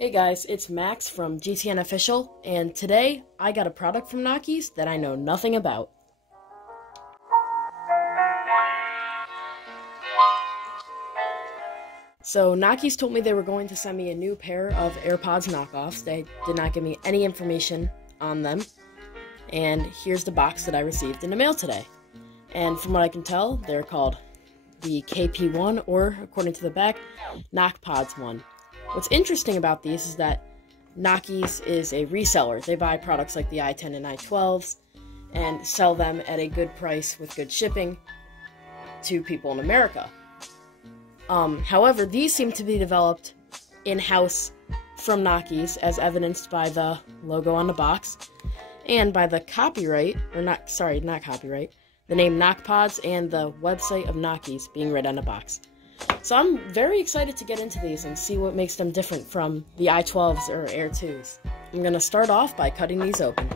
Hey guys, it's Max from GTN Official, and today I got a product from Knockies that I know nothing about. So Knockies told me they were going to send me a new pair of AirPods knockoffs. They did not give me any information on them, and here's the box that I received in the mail today. And from what I can tell, they're called the KP1, or according to the back, Knockies 1. What's interesting about these is that Knockies is a reseller. They buy products like the i10 and i12s and sell them at a good price with good shipping to people in America. However, these seem to be developed in-house from Knockies, as evidenced by the logo on the box and by the copyright, not copyright, the name Knockies and the website of Knockies being right on the box. So I'm very excited to get into these and see what makes them different from the i12s or Air 2s. I'm going to start off by cutting these open.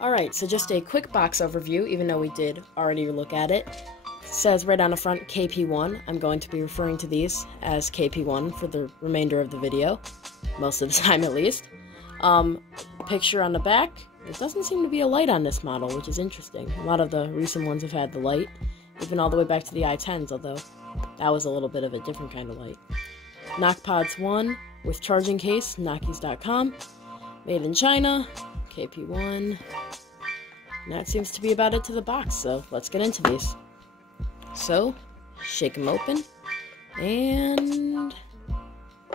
Alright, so just a quick box overview, even though we did already look at it. It says right on the front KP1. I'm going to be referring to these as KP1 for the remainder of the video, most of the time at least. Picture on the back. There doesn't seem to be a light on this model, which is interesting. A lot of the recent ones have had the light, even all the way back to the i10s, although that was a little bit of a different kind of light. Knockies 1 with charging case, Knockies.com, made in China, KP1, and that seems to be about it to the box, so let's get into these. So, shake them open, and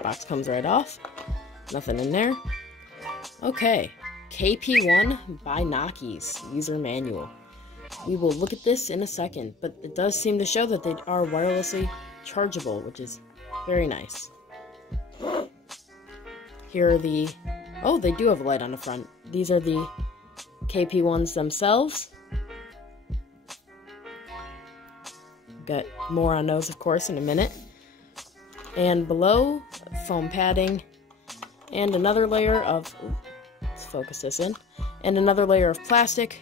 box comes right off, nothing in there. Okay, KP1 by Knockies, user manual. We will look at this in a second, but it does seem to show that they are wirelessly chargeable, which is very nice. Here are the... oh, they do have a light on the front. These are the KP1s themselves. Got more on those, of course, in a minute. And below, foam padding, and another layer of... let's focus this in. And another layer of plastic.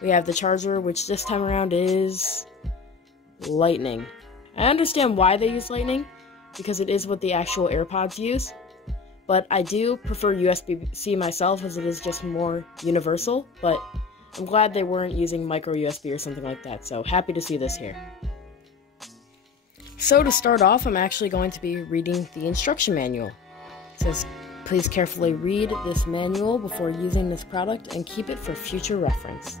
We have the charger, which this time around is lightning. I understand why they use lightning, because it is what the actual AirPods use, but I do prefer USB-C myself, as it is just more universal, but I'm glad they weren't using micro USB or something like that, so happy to see this here. So to start off, I'm actually going to be reading the instruction manual. It says, please carefully read this manual before using this product and keep it for future reference.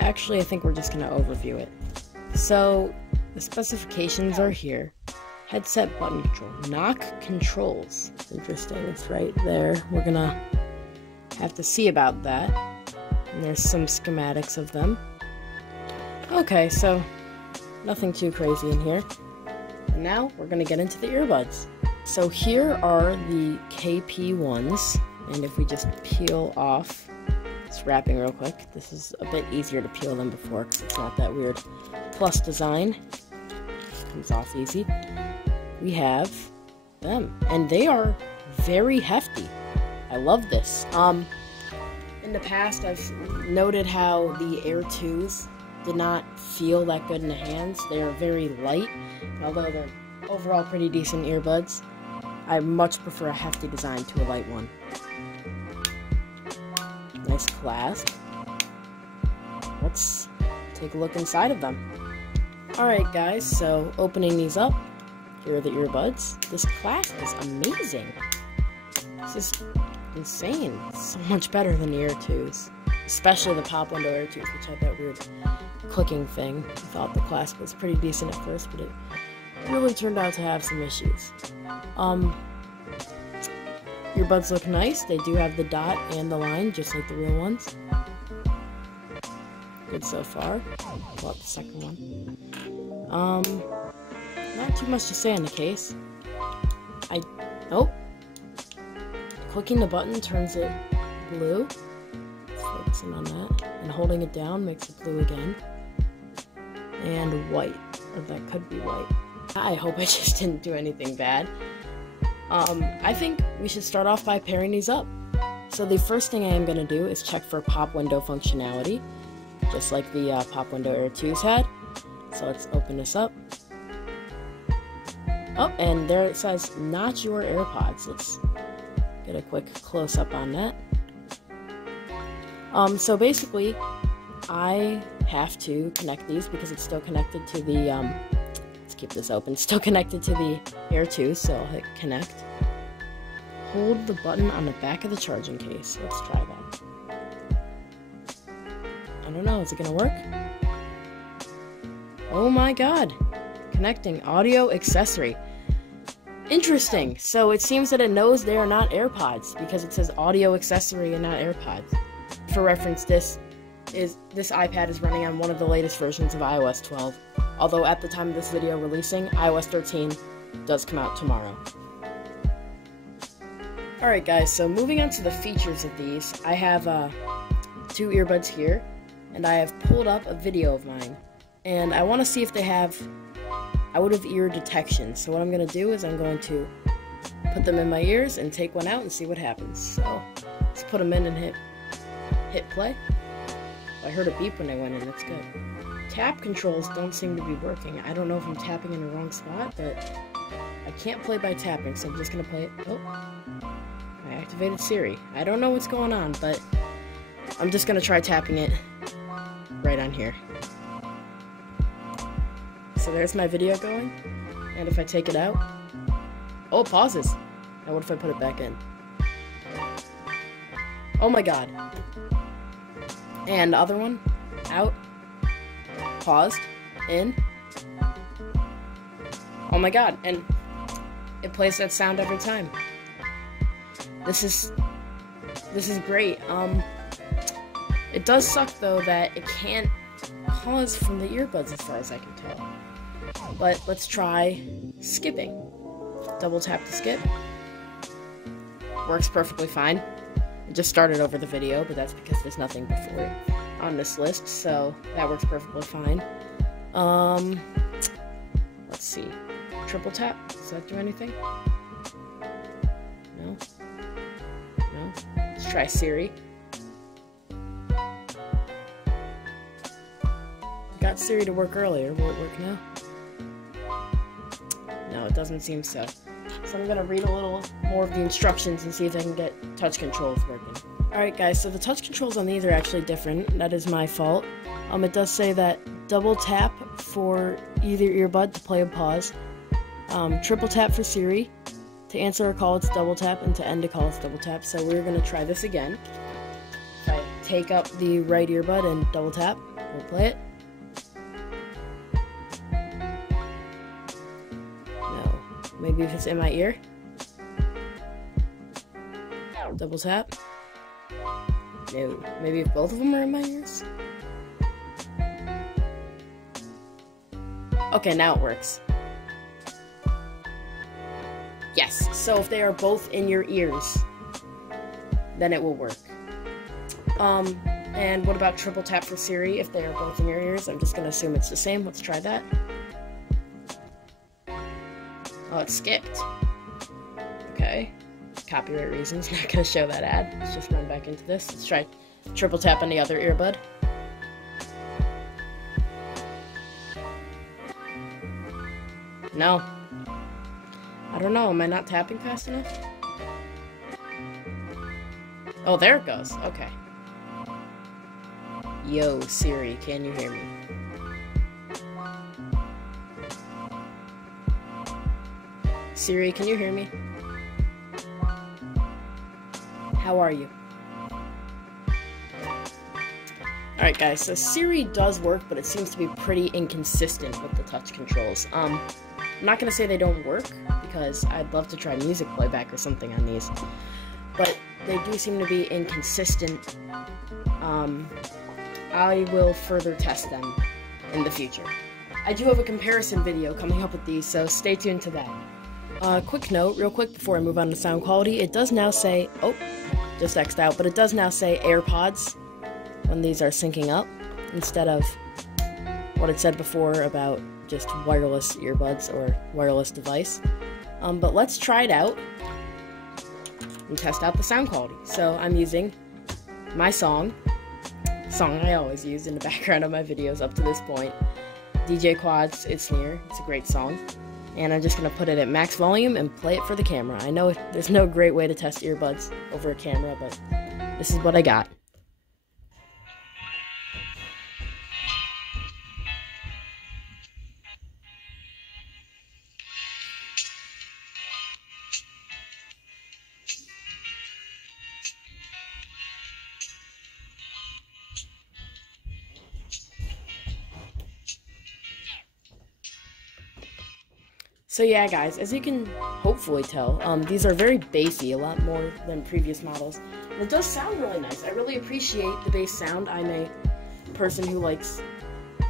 Actually, I think we're just going to overview it. So, the specifications are here. Headset button control. Knock controls. Interesting, it's right there. We're going to have to see about that. And there's some schematics of them. Okay, so nothing too crazy in here. And now, we're going to get into the earbuds. So here are the KP1s. And if we just peel off... wrapping real quick. This is a bit easier to peel than before because it's not that weird plus design. Comes off easy. We have them, and they are very hefty. I love this. In the past, I've noted how the Air 2s did not feel that good in the hands. They are very light, although they're overall pretty decent earbuds. I much prefer a hefty design to a light one. Nice clasp. Let's take a look inside of them. Alright guys, so opening these up, here are the earbuds. This clasp is amazing. This is insane. It's so much better than the Air 2s. Especially the pop window Air 2s, which had that weird clicking thing. I thought the clasp was pretty decent at first, but it really turned out to have some issues. Earbuds look nice. They do have the dot and the line, just like the real ones. Good so far. Pull out the second one. Not too much to say on the case. Oh! Clicking the button turns it blue. Let's focus in on that. And holding it down makes it blue again. And white. Or that could be white. I hope I just didn't do anything bad. I think we should start off by pairing these up. So the first thing I am going to do is check for pop window functionality, just like the pop window Air 2s had. So let's open this up. Oh, and there it says, not your AirPods. Let's get a quick close-up on that. So basically, I have to connect these because it's still connected to the, let's keep this open, still connected to the Air 2, so I'll hit connect. Hold the button on the back of the charging case. Let's try that. I don't know, is it gonna work? Oh my god! Connecting audio accessory. Interesting. So it seems that it knows they are not AirPods because it says audio accessory and not AirPods. For reference, this iPad is running on one of the latest versions of iOS 12. Although at the time of this video releasing, iOS 13 does come out tomorrow. Alright guys, so moving on to the features of these, I have 2 earbuds here, and I have pulled up a video of mine. And I want to see if they have out-of-ear detection. So what I'm going to do is I'm going to put them in my ears and take one out and see what happens. So let's put them in and hit play. I heard a beep when I went in, that's good. Tap controls don't seem to be working. I don't know if I'm tapping in the wrong spot, but I can't play by tapping, so I'm just going to play it. Oh, I activated Siri. I don't know what's going on, but I'm just going to try tapping it right on here. So there's my video going, and if I take it out, oh, it pauses. Now what if I put it back in? Oh my god. And the other one, out, paused, in. Oh my god, and it plays that sound every time. This is great. It does suck though that it can't pause from the earbuds as far as I can tell. But let's try skipping. Double tap to skip. Works perfectly fine. It just started over the video, but that's because there's nothing before it on this list, so that works perfectly fine. Let's see. Triple tap. Does that do anything? No? No? Let's try Siri. Got Siri to work earlier. Will it work now? No, it doesn't seem so. So I'm gonna read a little more of the instructions and see if I can get touch controls working. Alright guys, so the touch controls on these are actually different. That is my fault. It does say that double tap for either earbud to play or pause. Triple tap for Siri. To answer a call, it's double tap, and to end a call, it's double tap. So we're gonna try this again. If I take up the right earbud and double tap, we'll play it. Maybe if it's in my ear. Double tap. No. Maybe if both of them are in my ears. Okay, now it works. Yes, so if they are both in your ears, then it will work. And what about triple tap for Siri if they are both in your ears? I'm just gonna assume it's the same. Let's try that. Oh, it skipped. Okay. Copyright reasons, not gonna show that ad. Let's just run back into this. Let's try triple tap on the other earbud. No. I don't know, am I not tapping fast enough? Oh, there it goes. Okay. Yo, Siri, can you hear me? Siri, can you hear me? How are you? Alright guys, so Siri does work, but it seems to be pretty inconsistent with the touch controls. I'm not going to say they don't work, because I'd love to try music playback or something on these, but they do seem to be inconsistent. I will further test them in the future. I do have a comparison video coming up with these, so stay tuned to that. Quick note, real quick before I move on to sound quality, it does now say, oh, just X'd out, but it does now say AirPods when these are syncing up, instead of what it said before about just wireless earbuds or wireless device. But let's try it out and test out the sound quality. So I'm using my song I always use in the background of my videos up to this point. DJ Quad's It's Near. It's a great song. and I'm just going to put it at max volume and play it for the camera. I know there's no great way to test earbuds over a camera, but this is what I got. So yeah, guys, as you can hopefully tell, these are very bassy, a lot more than previous models. And it does sound really nice. I really appreciate the bass sound. I'm a person who likes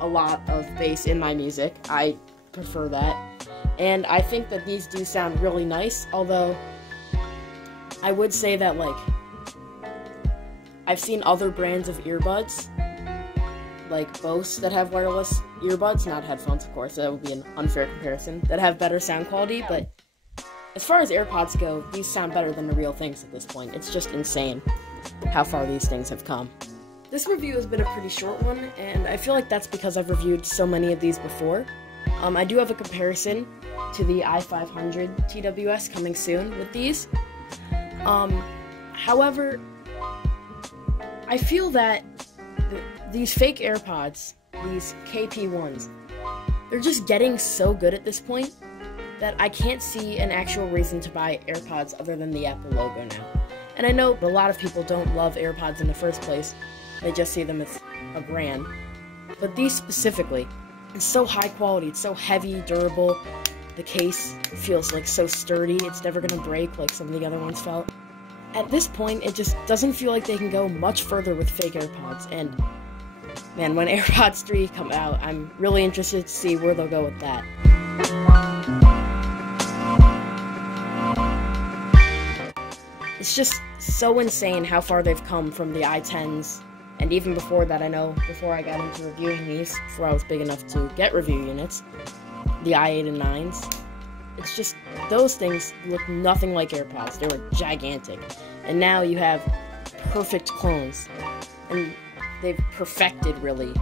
a lot of bass in my music. I prefer that. And I think that these do sound really nice, although I would say that, like, I've seen other brands of earbuds, like Bose, that have wireless earbuds, not headphones, of course, so that would be an unfair comparison, that have better sound quality, but as far as AirPods go, these sound better than the real things at this point. It's just insane how far these things have come. This review has been a pretty short one, and I feel like that's because I've reviewed so many of these before. I do have a comparison to the i500 TWS coming soon with these. However, I feel that these fake AirPods, these KP1s, they're just getting so good at this point that I can't see an actual reason to buy AirPods other than the Apple logo now. And I know a lot of people don't love AirPods in the first place, they just see them as a brand. But these specifically, it's so high quality, it's so heavy, durable, the case feels like so sturdy, it's never gonna break like some of the other ones felt. At this point, it just doesn't feel like they can go much further with fake AirPods, and man, when AirPods 3 come out, I'm really interested to see where they'll go with that. It's just so insane how far they've come from the i10s, and even before that, I know, before I got into reviewing these, before I was big enough to get review units, the i8 and 9s. It's just, those things look nothing like AirPods. They were gigantic. And now you have perfect clones. And they've perfected, really,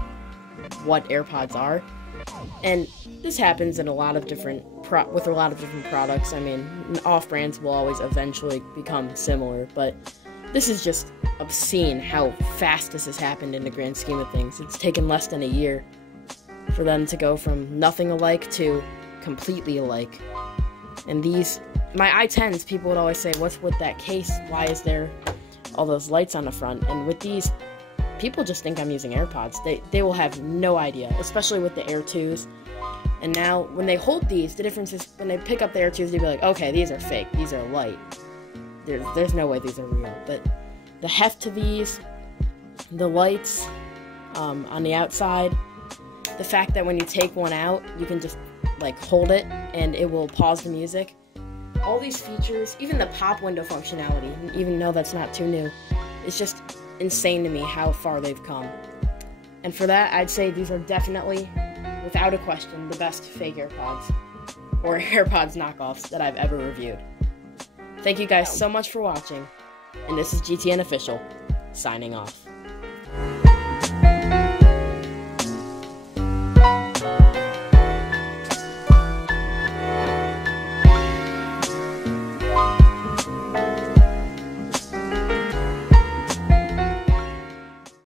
what AirPods are. And this happens in a lot of different, with a lot of different products. I mean, off-brands will always eventually become similar, but this is just obscene how fast this has happened in the grand scheme of things. It's taken less than a year for them to go from nothing alike to completely alike. And these, my i10s, people would always say, what's with that case? Why is there all those lights on the front? And with these, people just think I'm using AirPods. They will have no idea, especially with the Air 2s. And now, when they hold these, the difference is, when they pick up the Air 2s, they'll be like, okay, these are fake, these are light. There's no way these are real. But the heft to these, the lights on the outside, the fact that when you take one out, you can just like hold it and it will pause the music. All these features, even the pop window functionality, even though that's not too new, it's just insane to me how far they've come. And for that, I'd say these are definitely, without a question, the best fake AirPods, or AirPods knockoffs that I've ever reviewed. Thank you guys so much for watching, and this is GTN Official, signing off.